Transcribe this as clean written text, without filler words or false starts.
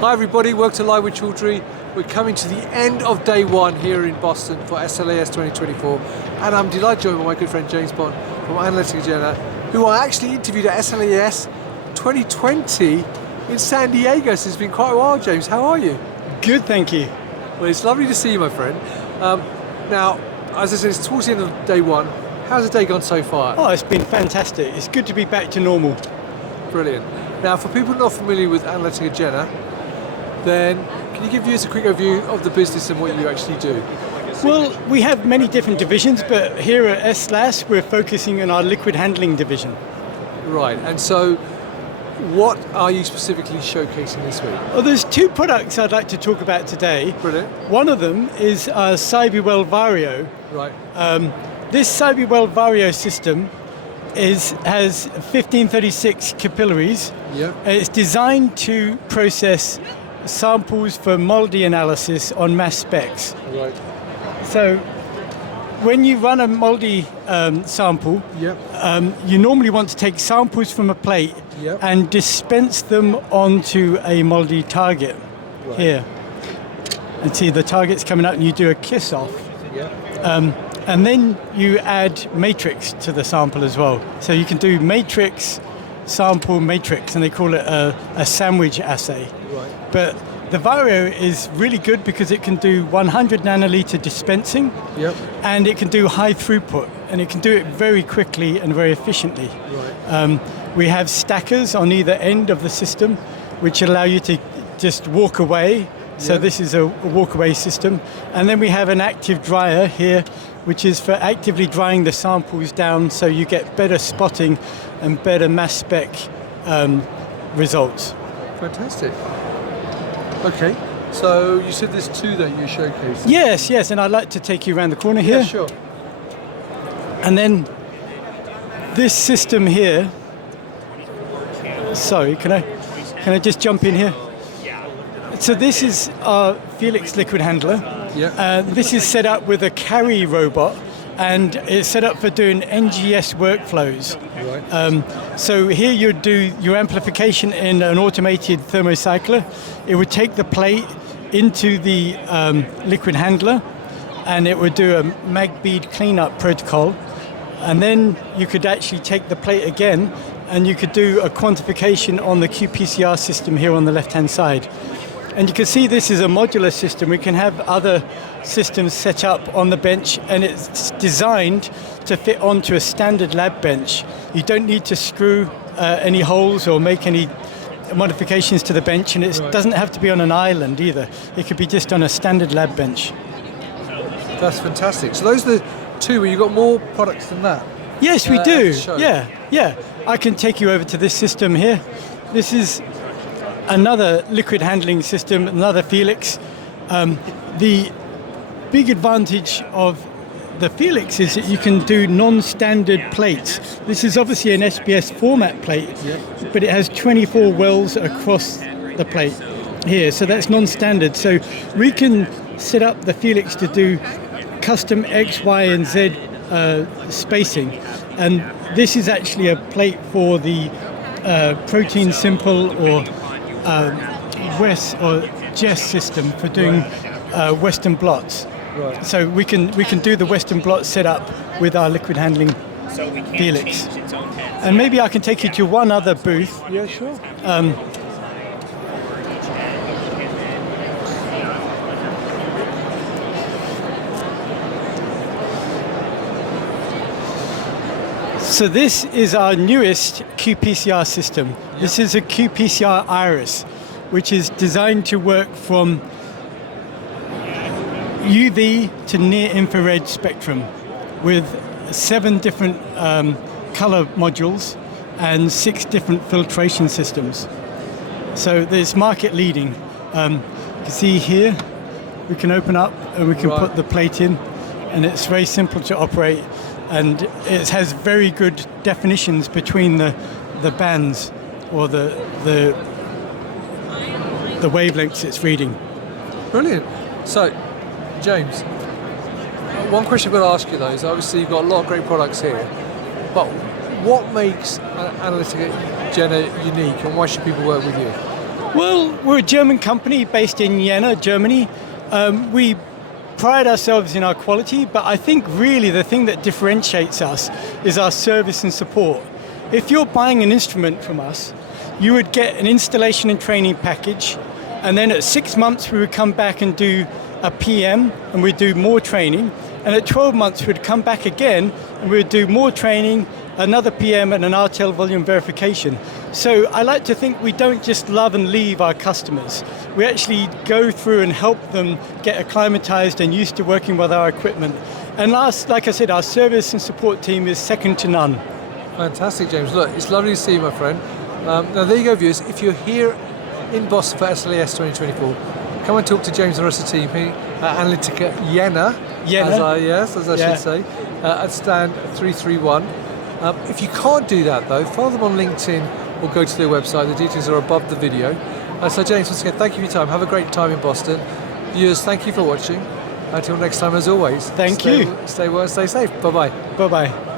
Hi everybody, welcome to Live with Chaudhry. We're coming to the end of day one here in Boston for SLAS 2024, and I'm delighted to join by my good friend James Bond from Analytik Jena, who I actually interviewed at SLAS 2020 in San Diego. So it's been quite a while, James. How are you? Good, thank you. Well, it's lovely to see you, my friend. Now, as I said, it's towards the end of day one. How's the day gone so far? Oh, it's been fantastic. It's good to be back to normal. Brilliant. Now, for people not familiar with Analytik Jena, then can you give us a quick overview of the business and what you actually do? Well, we have many different divisions, but here at SLAS we're focusing on our liquid handling division. Right, and so what are you specifically showcasing this week? Well, there's two products I'd like to talk about today. Brilliant. One of them is our Cyw Vario. Right. This Cyw Vario system has 1536 capillaries. Yep. It's designed to process samples for MALDI analysis on mass specs. Right. So when you run a MALDI sample, Yep. You normally want to take samples from a plate Yep. and dispense them onto a MALDI target. Right. Here. And see the target's coming up and you do a kiss off. Yep. And then you add matrix to the sample as well. So you can do matrix, sample, matrix, and they call it a sandwich assay. Right. But the Vario is really good because it can do 100 nanoliter dispensing. Yep. And it can do high throughput, and it can do it very quickly and very efficiently. Right. We have stackers on either end of the system, which allow you to just walk away. So Yep. this is a walk-away system. And then we have an active dryer here, which is for actively drying the samples down so you get better spotting and better mass spec results. Fantastic. Okay, so you said there's two that you're showcasing. Yes, and I'd like to take you around the corner here. Yeah, sure. And then this system here, sorry, can I just jump in here? So this is our Felix liquid handler. Yeah. This is set up with a carry robot, and it's set up for doing NGS workflows. Right. So here you'd do your amplification in an automated thermocycler. It would take the plate into the liquid handler, and it would do a mag bead cleanup protocol. And then you could actually take the plate again, and you could do a quantification on the QPCR system here on the left-hand side. And you can see this is a modular system. We can have other systems set up on the bench, and it's designed to fit onto a standard lab bench. You don't need to screw any holes or make any modifications to the bench, and it Right. doesn't have to be on an island either. It could be just on a standard lab bench. That's fantastic. So those are the two, where you've got more products than that. Yes, we at do. the show. Yeah. I can take you over to this system here. This is another liquid handling system, another Felix. The big advantage of the Felix is that you can do non-standard plates. This is obviously an SBS format plate, but it has 24 wells across the plate here, so that's non-standard. So we can set up the Felix to do custom X, Y, and Z spacing, and this is actually a plate for the protein simple or West or GES system for doing Western blots. Right. So we can do the Western blot setup with our liquid handling Felix. And maybe I can take you to one other booth. Yeah, sure. So this is our newest QPCR system. This is a QPCR Iris, which is designed to work from UV to near-infrared spectrum with 7 different color modules and 6 different filtration systems. So it's market leading. You can see here, we can open up and we can put the plate in, and it's very simple to operate, and it has very good definitions between the bands or the wavelengths it's reading. Brilliant. So, James, one question I've got to ask you though is, obviously you've got a lot of great products here, but what makes Analytik Jena unique, and why should people work with you? Well, we're a German company based in Jena, Germany. We pride ourselves in our quality, but I think really the thing that differentiates us is our service and support. If you're buying an instrument from us, you would get an installation and training package, and then at 6 months we would come back and do a PM, and we'd do more training, and at 12 months we'd come back again and we'd do more training, another PM and an RTL volume verification. So I like to think we don't just love and leave our customers. We actually go through and help them get acclimatized and used to working with our equipment. And last, like I said, our service and support team is second to none. Fantastic, James. Look, it's lovely to see you, my friend. Now there you go, viewers. If you're here in Boston for SLAS 2024, come and talk to James and the rest of the team here at Analytik Jena, as I should say, at stand 331. If you can't do that though, follow them on LinkedIn or go to their website. The details are above the video. So James, once again, thank you for your time. Have a great time in Boston. Viewers, thank you for watching. Until next time, as always. Thank you. Stay well, stay safe. Bye-bye. Bye-bye.